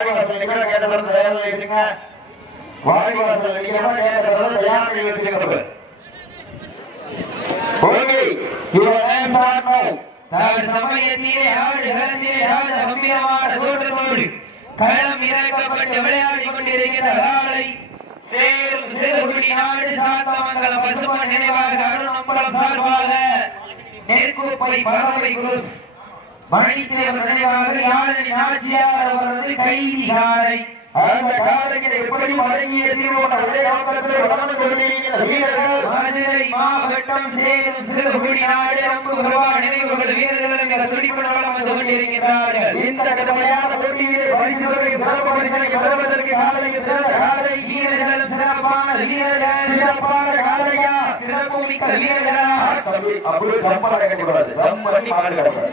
வாடிவாசல் நிக்கிற கேட்ட தயாரில் வச்சுங்க. வாடிவாசல் நிக்கிறவங்க கேட்ட தயாரில் வச்சுங்க. Okay your name are no. தன் சமயத்திலே ஆடுகளத்திலே ஆட கம்பீரமான தோற்றத்தோடு களம் இறக்கப்பட்டு விளையாடிக் கொண்டிருக்கிற காலை சேரும் சிறுகுடி நாடு சாத்தமங்கலம் பசுமன் நினைவாக அருணம்பலம் சார்பாக நெற்குப்பை பறவை குரூஸ் மணித்தேவர் நினைவாக யாழினி நாச்சியார் அவரது கைதி காலை. அந்த காலையில் எப்படி வழங்கிய தீர்வோட விளையாட்டத்தில் வளர்ந்து கொண்டிருக்கிற வீரர்கள் மதுரை மாவட்டம் சேரும் சிறுகுடி நாடு நம்புகிறவா நினைவுகள் வீரர்களும் மிக துடிப்புடன் வளம் வந்து கொண்டிருக்கிறார்கள். இந்த கடுமையான போட்டியிலே பரிசுகளை சிறப்பு பரிசனை பெறுவதற்கு காலையில் சிறந்த காலை வீரர்களும் சிறப்பான வீரர்கள் சிறப்பான காலையா சிறப்பு மிக்க வீரர்களா அப்படி தப்பாக கட்டிக்கூடாது. தம் பண்ணி மாடு கிடக்கூடாது.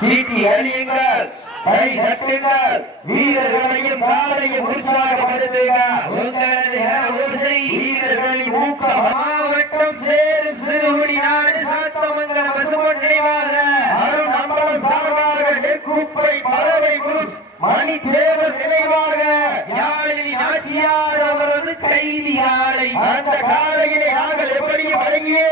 சீட்டி அழியுங்கள், கை தட்டுங்கள், வீரர்களையும் காலையும் உற்சாகப்படுத்துங்கள். வீரர்களின் ஊக்கம் மாவட்டம் சேரும் சிறுகுடி நாடு சாத்தமங்கலம் பசுமன் நினைவாக அருணம்பலம் சார்பாக நெற்குப்பை பறவை குரூஸ் மணித்தேவர் நினைவாக யாழினி நாச்சியார் அவரது கைதி காலை. அந்த காலையிலே நாங்கள் எப்படி வழங்கியே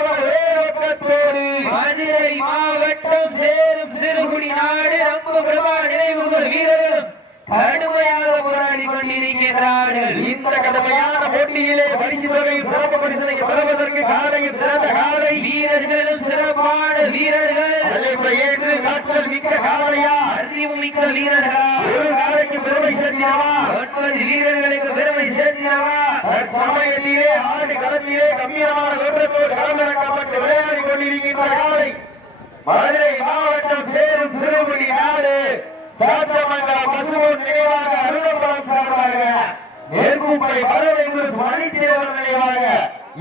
ஒரே நோக்கத்தோடு மதுரை மாவட்டம் சேரும் சிறுகுடி நாடு நம்புகிறவா நினைவுகள் வீரர்களும் கடுமையாக போராடி கொண்டிருக்கிறார்கள். இந்த கடுமையான போட்டியிலே பரிசு தொகை சிறப்பு பரிசனை பெறுவதற்கு காலையில் சிறந்த காலை வீரர்களும் சிறப்பான வீரர்கள் ஏற்று நாட்கள் மிக்க காலையா அறிவு மிக்க வீரர்களா ஒரு காலைக்கு பெருமை சேர்த்தினவா 9 வீரர்களுக்கு பெருமை சேர்த்தினவா சமயத்திலே ஆடு களத்திலே கம்பீரமான தோற்றத்தோடு களமிறக்கப்பட்டு விளையாடி கொண்டிருக்கின்ற காலை மதுரை மாவட்டம் சேரும் சிறுகுடி நாடு சாத்தமங்கலம் பசுமன் நினைவாக அருணம்பலம் சார்பாக நெற்குப்பை பறவை குரூஸ் மணித்தேவர் நினைவாக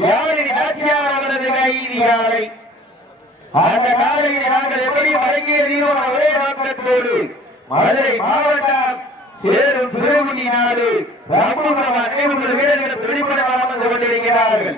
யாழினி நாச்சியார் அவரது கைதி காலை. அந்த காலையை நாங்கள் எப்படி வழங்கிய ஒரே நோக்கத்தோடு மதுரை மாவட்டம் சேரும் சிறுகுடி நாடு ராமபுரம் நினைவுகள் வீரர்கள் துடிப்பட வளர்ந்து கொண்டிருக்கிறார்கள்.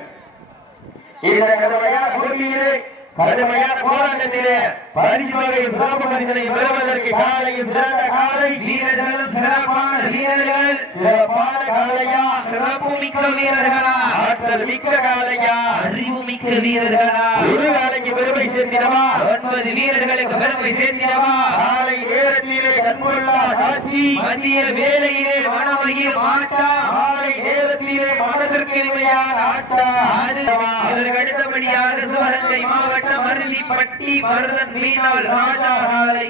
இந்த கடுமையான போட்டியிலே கடுமையான போராட்டத்திலே பரிசு வகையில் சிறப்பு பரிசனை பெறுவதற்கு காலையும் சிறந்த காலை வீரர்களும் சிறப்பான வீரர்கள் சிறப்பான காலையா சிறப்பு மிக்க வீரர்களா ஆற்றல் மிக்க காலையா அறிவு மிக்க வீரர்களா ஒரு காலைக்கு பெருமை சேர்த்தினவா 9 வீரர்களுக்கு பெருமை சேர்த்தினவா காலை நேரத்திலே கண்கொள்ளா காட்சி மதிய வேலையிலே மனமகிழ் மாட்டா காலை நேரத்திலே மனதிற்கு இனிமையான ஆட்டா இதற்கு அடுத்தபடியாக சிவகங்கை மாவட்டம் அருளிப்பட்டி மருதன் மீனால் ராஜா காலை.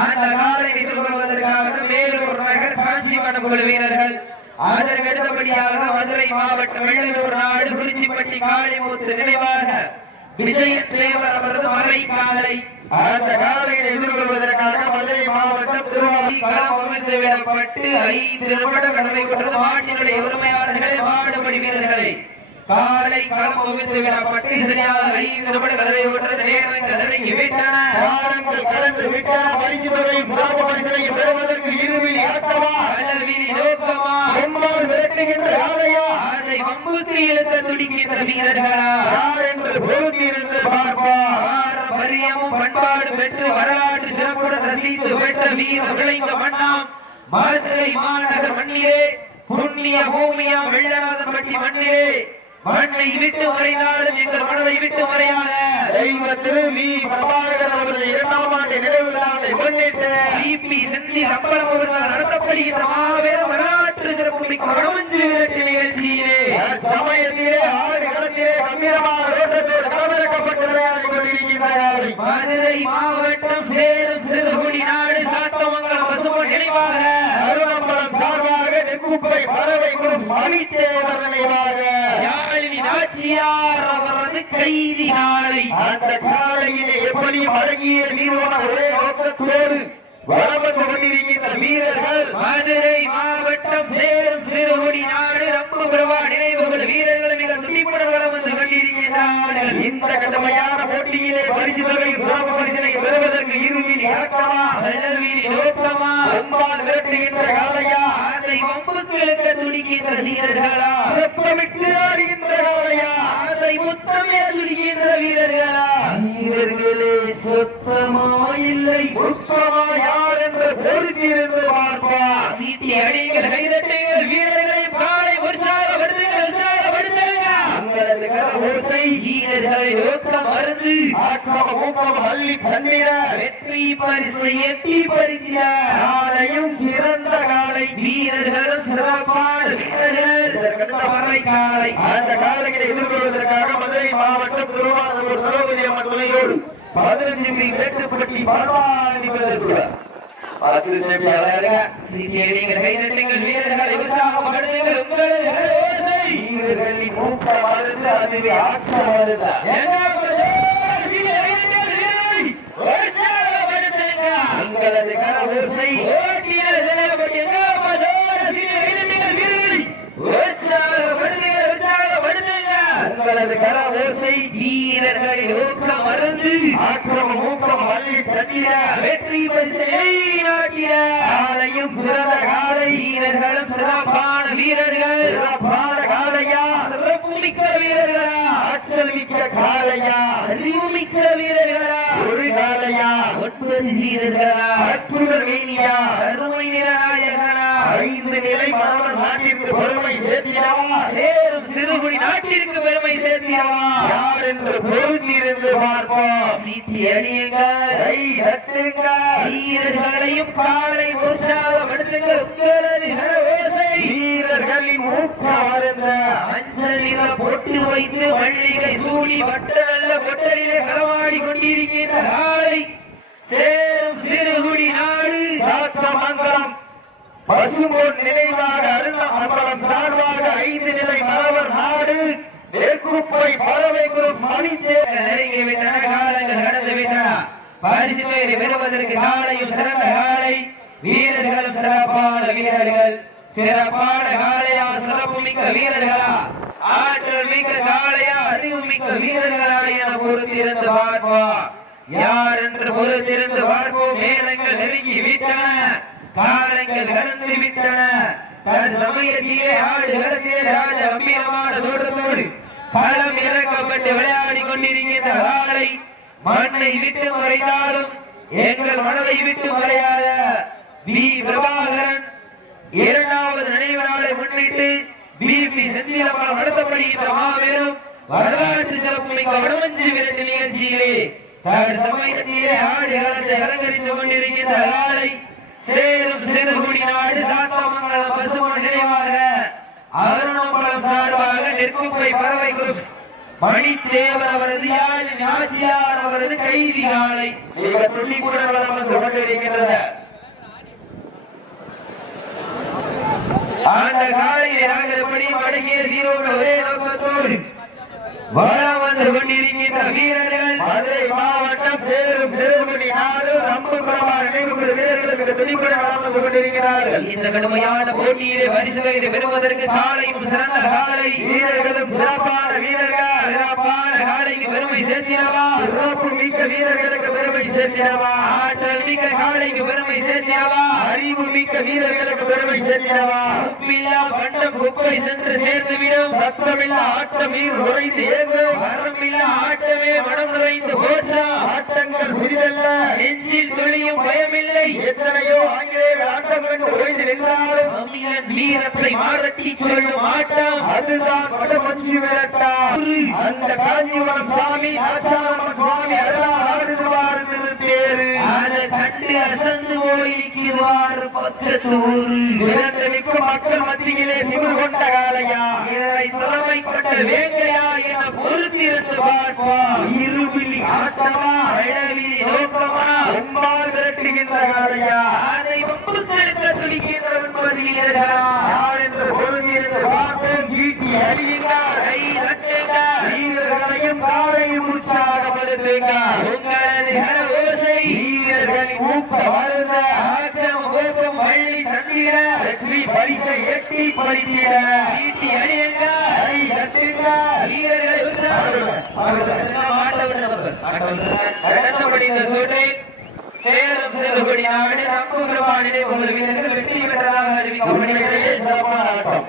அந்த காலை எதிர்கொள்வதற்காக வேலூர் நகர் காஞ்சிபுரம் குழு வீரர்கள். அதற்கு அடுத்தபடியாக மதுரை மாவட்டம் வெள்ளலூர் நாடு குறிச்சிப்பட்டி காளிமுத்து நினைவாக விஜய தேவர் அவரது மறை காலை. அந்த காலையை எதிர்கொள்வதற்காக மதுரை மாவட்டம் திருவாரூர் களம் அமைத்து விடப்பட்டு 5 நிமிடம் நடைபெற்றது. மாட்டினுடைய உரிமையாளர்களை மாடுபடி வீரர்களை காலை களம் அமைத்து விடப்பட்டு சரியாக 5 நிமிடம் நடைபெற்றது. நேரங்கள் நெருங்கி விட்டன, காலங்கள் கடந்து விட்டன. பரிசு தொகை சிறப்பு பரிசனை பெறுவதற்கு இருவில் ஆட்டமா அளவில் நோக்கமா எம்மால் விரட்டுகின்ற காலையா அதை வம்புக்கு இழுக்க துடிக்கின்ற வீரர்களா யார் என்று பொறுத்திருந்து பார்ப்பார். பரியமும் பண்பாடு பெற்று வரலாற்று சிறப்புடன் ரசித்து பெற்ற வீரர் விளைந்த மண்ணாம் மதுரை மாநகர் மண்ணிலே புண்ணிய பூமியாம் வெள்ளநாதன்பட்டி மண்ணிலே மண்ணை விட்டு மறைந்தாலும் எங்கள் மனதை விட்டு மறையாத தெய்வ திரு வி. பிரபாகரன் அவர்கள் 2ஆம் ஆண்டு நினைவு விழாவை முன்னிட்டு பிபி செந்தில் அம்பலம் அவர்களால் நடத்தப்படுகின்ற மாபெரும் வரலாற்று சிறப்பு மிக்க வடமஞ்சு விளையாட்டு நிகழ்ச்சியிலே சமயத்திலே ஆடு களத்திலே கம்பீரமான தோற்றத்தோடு களமிறக்கப்பட்டு விளையாடி கொண்டிருக்கிறார்கள். மதுரை மாவட்டம் சேரும் சிறுகுடி நாடு சாத்தமங்கலம் பசுமன் நினைவாக அருணம்பலம் சார்பாக நெற்குப்பை பறவை குரூஸ் மணித்தேவர் நினைவாக யாழினி நாச்சியார் அவரது கைதி காலை. அந்த காலையிலே எப்படி வழங்கிய நீரோன ஒரே நோக்கத்தோடு வளம் வந்து கொண்டிருக்கின்ற வீரர்கள் மதுரை மாவட்டம் சேரும் சிறுகுடி நாடு நம்புகிறவா நினைவுகள் வீரர்கள் மிக துடிப்புடன் வளம் வந்து கொண்டிருக்கிறார்கள். இந்த கடுமையான போட்டியிலே பரிசு தொகை சிறப்பு பரிசனை பெறுவதற்கு இருவில் இறக்கமா அளவில் நோக்கமா அம்பால் விரட்டுகின்ற காலையா அதை வம்புக்கு இழுக்க துடிக்கின்ற வீரர்களா சத்தமிட்டு ஆடுகின்ற காலையா அதை முத்தமே துடிக்கின்ற வீரர்களா இது வீரர்களே சுத்தமா இல்லை உத்தமா யார் என்று பொறுத்திருந்து பார்ப்பார். சீட்டி அடிங்கள் கைதட்டுங்கள் வீரர்களை பாலை உற்சாகப்படுத்துங்கள் உற்சாகப்படுத்துங்க உங்களது கரஓசை வீரர்களை ஊக்கம் மருந்து ஆற்றம ஊக்கம் அள்ளி தந்திட வெற்றி பரிசை எட்டி பறித்திட காலையும் சிறந்த காலை வீரர்களும் சிறப்பான வீரர்கள் பறவை காலை அந்த காலைகளை எதிர்கொள்வதற்காக மதுரை மாவட்டம் திருவாரூர் திரௌபதி அம்மன் துணையோடு 15 பி வேட்டுப்பட்டி பரவானி பிரதேசம் 10 செப்பி அழகா சீட்டி அடிங்கள் கைதட்டுங்கள் வீரர்களை உற்சாகப்படுத்துங்கள் உங்களது கரஓசை வீரர்களின் ஊக்கம் மருந்து அதுவே ஆட்டம் மருந்தா உங்களது கரஓசை உங்களது கரஓசை வீரர்களின் ஊக்கம் மருந்து ஆக்கிரம ஊக்கம் அள்ளி தந்திட வெற்றி பரிசை நாட்டிட காலையும் சிறந்த காலை வீரர்களும் சிறப்பான வீரர்கள் சிறப்பான காலையா சிறப்பு மிக்க வீரர்களா ஆற்றல் மிக்க காலையா அறிவு மிக்க வீரர்களா ஒரு காலையா 9 வீரர்களா அற்புதர் வீணியா அருமை நிறநாயகனா 5 நிலை மரவர் நாட்டிற்கு பெருமை சேர்த்திடவா சேரும் சிறுகுடி நாட்டிற்கு பெருமை சேர்த்திடவா யார் என்று பொறுத்திருந்து பார்ப்போம். சீட்டி அடியுங்கள் கை தட்டுங்க வீரர்களையும் காலை உற்சாகப்படுத்துங்கள் உங்களது கரஓசை வீரர்களின் ஊக்கம் மருந்த மஞ்சள் நிற பொட்டு வைத்து மல்லிகை சூடி வட்ட நல்ல பொட்டலிலே களவாடி கொண்டிருக்கின்ற காலை சேரும் சிறுகுடி நாடு சாத்தமங்கலம் பசும்பொன் நினைவாக அருணாம்பலம் சார்பாக 5 நிலை மரவர் நாடு நெற்குப்பை பறவை குரூப் மணித்தேர் நெருங்கி விட்டன காலங்கள் கடந்து விட்டன பரிசு பெயரை பெறுவதற்கு காலையும் சிறந்த காலை வீரர்களும் சிறப்பான வீரர்கள் சிறப்பான காலையா சிறப்பு மிக்க வீரர்களா ஆற்றல் மிக்க காலையா அறிவு மிக்க வீரர்களா என பொறுத்திருந்து பார்ப்போம் யார் என்று பொறுத்திருந்து பார்ப்போம் நேரங்கள் நெருங்கி விட்டன காலங்கள் கடந்து விட்டன தன் சமயத்திலே ஆடு களத்திலே ராஜ கம்பீரமான தோட்டத்தோடு களம் இறக்கப்பட்டு விளையாடி கொண்டிருக்கின்ற காலை மண்ணை விட்டு மறைந்தாலும் எங்கள் மனதை விட்டு மறையாத வி பிரபாகரன் 2வது நினைவு நாளை முன்னிட்டு பிபி செந்திலம்மாள் நடத்தப்படுகின்ற மாபெரும் வரலாற்று சிறப்புமிக்க வடமஞ்சி விரட்டு நிகழ்ச்சியிலே தன் சமயத்திலே ஆடு களத்தை அலங்கரித்துக் கொண்டிருக்கின்ற காலை சேரும் சிறுகுடி நாடு சாத்தமங்கலம் பசுமன் நினைவாக அருணாம்பலம் சார்பாக நெற்குப்பை பறவை குரூப் மணித்தேவர் அவரது யாழின் ஆட்சியார் அவரது கைதி காலை மிக துணிப்புடன் வலம் வந்து கொண்டிருக்கின்றது. அந்த காலையை நாங்கள் எப்படி அடங்கிய தீரோடு ஒரே நோக்கத்தோடு வளம் வந்து கொண்டிருக்கின்ற வீரர்கள் மதுரை மாவட்டம் சேரும் சிறுகுடி நாடு ரம்புபுரமாக நினைவுபெறும் வீரர்கள் மிக துணிப்புடன் வலம் வந்து கொண்டிருக்கிறார்கள். இந்த கடுமையான போட்டியிலே பரிசுகளை பெறுவதற்கு காலையும் சிறந்த காலை வீரர்களும் சிறப்பான வீரர்கள் சிறப்பான காலைக்கு பெருமை சேர்த்திடவா சிறப்பு மிக்க வீரர்களுக்கு பெருமை சேர்த்திடவா ஆற்றல் மிக்க காலைக்கு பெருமை சேர்த்திடவா அறிவு மிக்க வீரர்களுக்கு பெருமை சேர்த்திடவா உப்பில்லா பண்டம் குப்பை சென்று சேர்ந்துவிடும் சத்தமில்ல ஆட்டம் நீர் உறைந்து ஏங்கும் வரமில்லா ஆட்டமே மனம் நிறைந்து போற்றா ஆட்டங்கள் புதிதல்ல நெஞ்சில் துளியும் பயமில்லை எத்தனையோ ஆங்கிலேயர் ஆட்டம் கண்டு உறைந்து நின்றாலும் தமிழன் வீரத்தை மாரட்டி சொல்லும் ஆட்டம் அதுதான் வடமஞ்சி விரட்டா அந்த காஞ்சிபுரம் சாமி ஆச்சாரம்மன் சுவாமி அருளால் ஆடுதுவாறு திருத்தேரு அதை கண்டு அசந்து போய் நிற்கிறார் பக்கத்து ஊரு இரண்டு மிக்கும் மக்கள் மத்தியிலே திமிர் கொண்ட காலையா இதை தலைமை கொண்ட வேங்கையா என பொறுத்திருந்து பார்ப்போம் இருவிழி ஆட்டமா அழவிலி நோக்கமா ஒம்பால் விரட்டுகின்ற காலையா அதை ஒப்புக்கெடுக்க துடிக்கின்ற 9 வீரர்களா யார் என்று பொருந்திருந்து பார்ப்போம். சீட்டி அடியுங்கள் கை தட்டுங்கள் வீரர்களையும் காலையும் உற்சாகப்படுத்துங்க உங்களது கரஓசை வீரர்களின் ஊக்க வருந்த ஆட்டம் ஓட்டம் வள்ளி தந்திட வெற்றி பரிசை எட்டி பறித்திட சீட்டி அடியுங்க கை தட்டுங்க வீரர்களை நடத்தப்படி இந்த சூட்டை சேரும் சிறுபடி நாடு நம்பு பிரபாடிலே ஒரு வீரர்கள் வெற்றி பெற்றதாக அறிவிக்கப்படுகிறது. சிறப்பான ஆட்டம்.